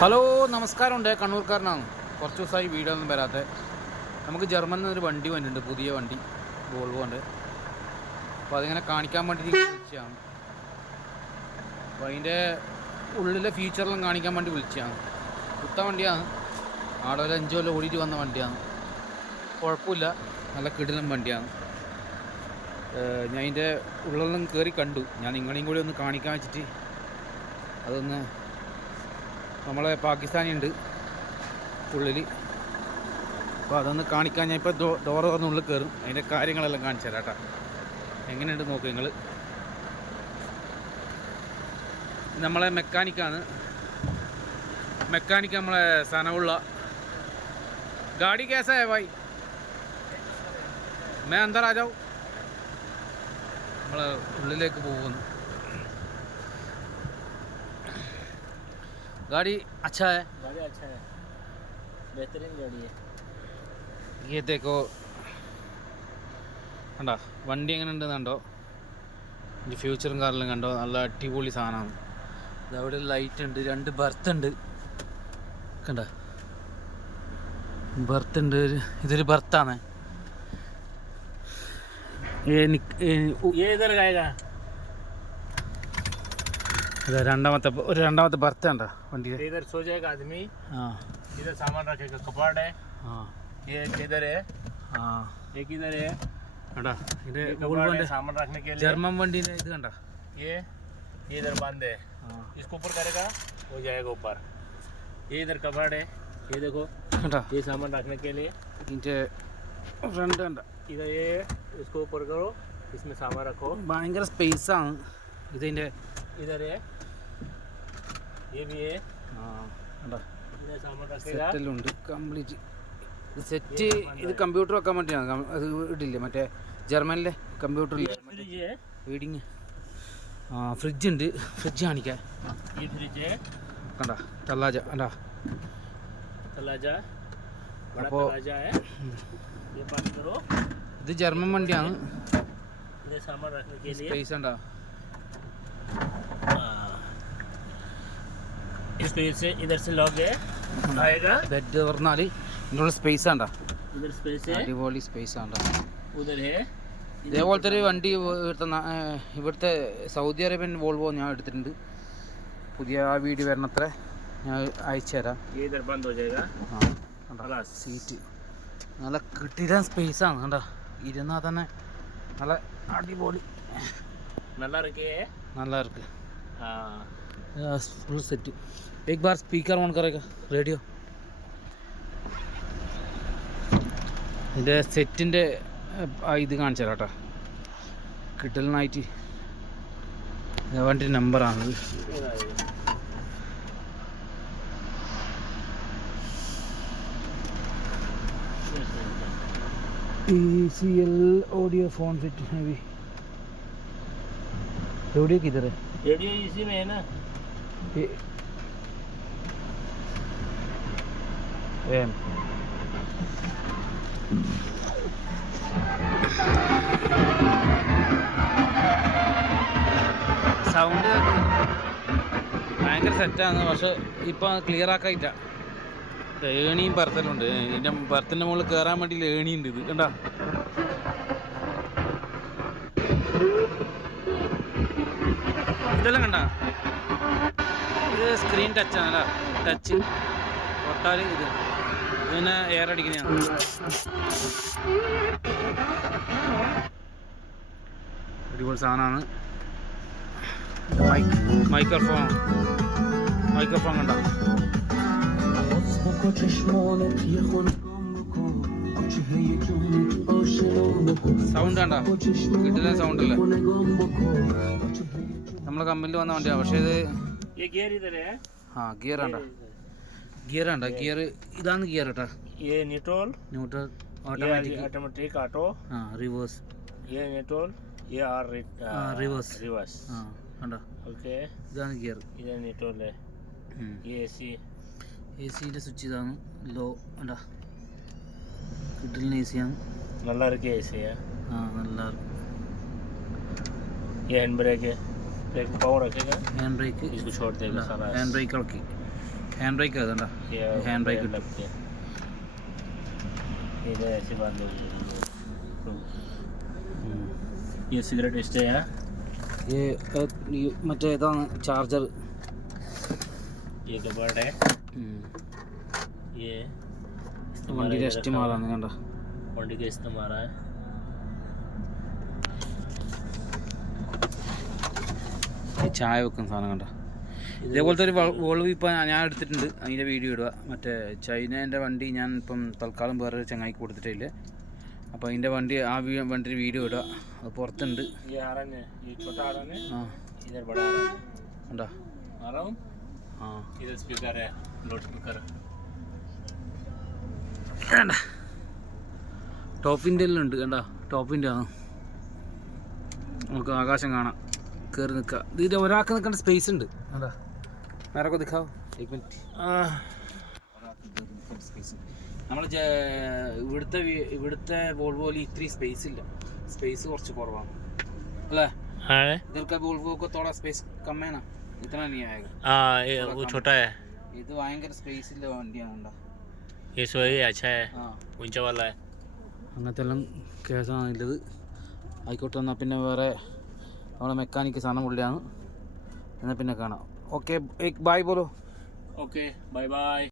Hello നമസ്കാരമുണ്ട്. കണ്ണൂർക്കാരനാണ്. കുറച്ച് ദിവസമായി വീഡിയോ ഒന്നും വരാതെ. നമുക്ക് ജർമ്മനിൽ നിന്നൊരു വണ്ടി വന്നിട്ടുണ്ട്, പുതിയ വണ്ടി വോൾവോ ഉണ്ട്. അപ്പോൾ അതിങ്ങനെ കാണിക്കാൻ വേണ്ടി വിളിച്ചതാണ്. അപ്പോൾ അതിൻ്റെ ഉള്ളിലെ ഫീച്ചറെല്ലാം കാണിക്കാൻ വേണ്ടി വിളിച്ചതാണ്. പുത്ത വണ്ടിയാണ്, ആടെ ഒരു 5 കൊല്ലം ഓടിയിട്ട് വന്ന വണ്ടിയാണ്. കുഴപ്പമില്ല, നല്ല കിടിലൻ വണ്ടിയാണ്. ഞാൻ അതിൻ്റെ ഉള്ളെല്ലാം കയറി കണ്ടു. ഞാൻ നിങ്ങളെയും കൂടി ഒന്ന് കാണിക്കാൻ വെച്ചിട്ട് അതൊന്ന്, നമ്മളെ പാകിസ്ഥാനി ഉണ്ട് ഉള്ളിൽ, അപ്പോൾ അതൊന്ന് കാണിക്കാൻ ഞാൻ ഇപ്പോൾ ഡോറ് തുറന്ന് ഉള്ളിൽ കയറും. അതിൻ്റെ കാര്യങ്ങളെല്ലാം കാണിച്ചു തരാം കേട്ടോ. എങ്ങനെയുണ്ട് നോക്ക് നിങ്ങൾ. നമ്മളെ മെക്കാനിക്കാണ്, മെക്കാനിക്ക് നമ്മളെ സനവുള്ള. गाड़ी कैसा है भाई? मैं अंदर आ जाऊँ? നമ്മൾ ഉള്ളിലേക്ക് പോകുന്നു. गाड़ी अच्छा है, गाड़ी अच्छा है, बेहतरीन गाड़ी है. ये देखो കണ്ടോ വണ്ടി എങ്ങനെ ഉണ്ടെന്ന് കണ്ടോ. ഈ ഫ്യൂച്ചറും കാറിലും കണ്ടോ, നല്ല അടിപൊളി സാധനമാണ്. ഇതവിടെ ലൈറ്റ് ഉണ്ട്, 2 ബർത്ത് ഉണ്ട് കണ്ടോ, ബർത്ത് ഉണ്ട്. ഇതൊരു ബർത്താണ്. ये इधर आएगा. രണ്ടാമത്തെ ബർത്ത് ഉണ്ടോ വണ്ടി. इधर सो जाएगा आदमी. हाँ, इधर सामान रखेगा, कपड़ है. हाँ, ये इधर है. हाँ, एक इधर है. കണ്ടോ ഇത് कपड़ है सामान रखने के लिए. ജർമ്മൻ വണ്ടീൻ്റെ ഇത് കണ്ടോ. ये इधर बंद है. हाँ, इसको ऊपर करेगा, हो जाएगा ऊपर. ये इधर कपड़ है, ये देखो, കണ്ടോ ये सामान रखने के लिए. ഇതിൻ്റെ ഫ്രണ്ട് കണ്ടോ. इधर ये इसको ऊपर करो, इसमें सामान रखो. ഭയങ്കര സ്പേസാണ് ഇതിൻ്റെ. इधर है, ये भी है. ആ കണ്ടോ, इधर सामान रखेगा. സെറ്റെല്ലാം ഉണ്ട് കംപ്ലീറ്റ്. ഇത് സെറ്റ്, ഇത് കമ്പ്യൂട്ടർ വെക്കാൻ വേണ്ടിയാണ്. അത് ഇടില്ലേ മറ്റേ ജർമ്മനിലെ കമ്പ്യൂട്ടറില്ലേ फ्रिज है. റീഡിങ്. ആ ഫ്രിഡ്ജ് ഉണ്ട്, ഫ്രിഡ്ജ് കാണിക്കാൻ ये फ्रिज है. കണ്ടോ. തല്ലാജ കണ്ടോ. तलाजा, बड़ा അപ്പോൾ तलाजा है. ये बंद करो. ഇത് ജർമ്മൻ വണ്ടിയാണ്. इधर सामान रखने के लिए. സ്പേസ് ഉണ്ടോ. इसको इधर इधर से लॉक है आएगा. ബെഡ് തുറന്നാൽ ഇതിനുള്ള സ്പേസ് ഉണ്ടോ. इधर स्पेस है. അടിപൊളി സ്പേസ് ഉണ്ടോ. उधर है. ഇതേപോലത്തെ ഒരു വണ്ടി ഇവിടുത്തെ സൗദി അറേബ്യൻ വോൾവോ ഞാൻ എടുത്തിട്ടുണ്ട്. പുതിയ ആ വീഡിയോ വരണത്ര ഞാൻ അയച്ചു തരാം. ये इधर बंद हो जाएगा. ആ കണ്ടോ, खलास. സീറ്റ് നല്ല കിട്ടിയ സ്പേസാണ് കണ്ടോ. ഇരുന്നാൽ തന്നെ നല്ല അടിപൊളി, नल्ला रखे है. നല്ല ഇருக்கு. हाँ. Full set. एक बार स्पीकर ऑन करेगा റേഡിയോ. ഇതിൻ്റെ സെറ്റിൻ്റെ ഇത് കാണിച്ചു തരാം കേട്ടോ. കിട്ടലിനായിട്ട് വണ്ടി നമ്പറാണത്. ECL audio phone fit heavy. Audio किधर है? रेडियो इसी में है ना. एम സൗണ്ട് ഭയങ്കര സെറ്റാണ്. പക്ഷെ ഇപ്പം ക്ലിയർ ആക്കായില്ല. ഏണിയും ബർത്തലുണ്ട്. ഇതിൻ്റെ ബർത്തിൻ്റെ മുകളിൽ കയറാൻ വേണ്ടി ഏണിയുണ്ട്. ഇത് കണ്ടോ. ഇതെല്ലാം കണ്ട. ഇത് സ്ക്രീൻ ടച്ചാണ്, ടച്ച് തൊട്ടാൽ ഇത് ഇതിനെ എയർ അടിക്കുന്നതാണ്. അടിപൊളി സാധനമാണ്. മൈക്രോഫോൺ കണ്ടോ. സൗണ്ട് കണ്ടോ, കിട്ടുന്ന സൗണ്ട് അല്ലേ. നമ്മളെ കമ്പനിയിൽ വന്ന വണ്ടിയാണ്. പക്ഷേ ഇത് ये गियर इधर है. ആ ഗിയർ കണ്ടോ. ഗിയർ കണ്ടോ. ഗിയർ ഇതാണ് ഗിയർ കേട്ടോ. ये न्यूट्रल. ന്യൂട്രൽ, ये ഓട്ടോമാറ്റിക്, ऑटोमेटिक ऑटो. ആ റിവേഴ്സ്, ये न्यूट्रल. ये आर रिवर्स. रिवर्स. ആ കണ്ടോ. ओके. ഇതാണ് ഗിയർ. इधर न्यूट्रल है. ये एसी. എസിൻ്റെ സ്വിച്ച് ഇതാണ്. ലോ കണ്ടോ, കിട്ടലിന് എസിയാണ്. नल्ला रखे एसी है. ആ നല്ല. ये हैंड ब्रेक है. ब्रेक पावर रखेगा. हैंड ब्रेक इसको छोड़ देगा सारा. हैंड ब्रेक ഇളക്കി. ഹാൻഡ് ബ്രേക്ക് അതുണ്ടോ ये हैंड ब्रेक पैर लगते हैं। इधर ऐसे बांध दोगे तो ये सिगरेट स्टे है। മറ്റേ ഇതാണ് ചാർജർ ये कपड़ है। ये വണ്ടിയുടെ എസ്റ്റിമാറാണ് കണ്ട वंडी का इस्तेमाल है। ചായ വെക്കുന്ന സാധനം കണ്ട ഇതേപോലത്തെ ഒരു വോൾവ് ഇപ്പം ഞാൻ എടുത്തിട്ടുണ്ട്, അതിൻ്റെ വീഡിയോ ഇടുക. മറ്റേ ചൈനേൻ്റെ വണ്ടി ഞാൻ ഇപ്പം തൽക്കാലം വേറൊരു ചങ്ങായിക്ക് കൊടുത്തിട്ടില്ല. അപ്പോൾ അതിൻ്റെ വണ്ടി വണ്ടിയുടെ വീഡിയോ ഇടുക. അത് പുറത്തുണ്ട്. ये आरन है, ये छोटा आरन है, ആ इधर बड़ा आरन है। കണ്ടാ आराम ആ इधर स्पीकर है, लाउड स्पीकर। കണ്ട ടോപ്പിൻ്റെ എല്ലാം ഉണ്ട് കണ്ട ടോപ്പിൻ്റെ ആണ്. നമുക്ക് ആകാശം കാണാം, കയറി നിൽക്കുക. ഇതിൽ ഒരാൾക്ക് നിൽക്കേണ്ട സ്പേസ് ഉണ്ട് കണ്ടാ. നേരെ നിൽക്കാവോ एक मिनट. നമ്മൾ ഇവിടുത്തെ വോൾവോയിൽ ഇത്രയും സ്പേസ് ഇല്ല, സ്പേസ് കുറച്ച് കുറവാണ് അല്ലേ? हाँ ഇതൊക്കെ വോൾവോ को थोड़ा स्पेस कम है ना, इतना नहीं आएगा. हाँ वो छोटा है, ഇത് ഭയങ്കര സ്പേസ് ഇല്ല വണ്ടിയാണ് കണ്ടാ. ये सोए अच्छा है, ആ ऊंचा वाला है। അങ്ങനത്തെ എല്ലാം കേസാണ് ഉള്ളത്. ആയിക്കോട്ടെ, എന്നാൽ പിന്നെ വേറെ നമ്മളെ മെക്കാനിക്ക് സാധനം പുള്ളിയാണ്. എന്നാൽ പിന്നെ കാണാം. ഓക്കെ, ബൈ ബോലോ. Okay bye bye.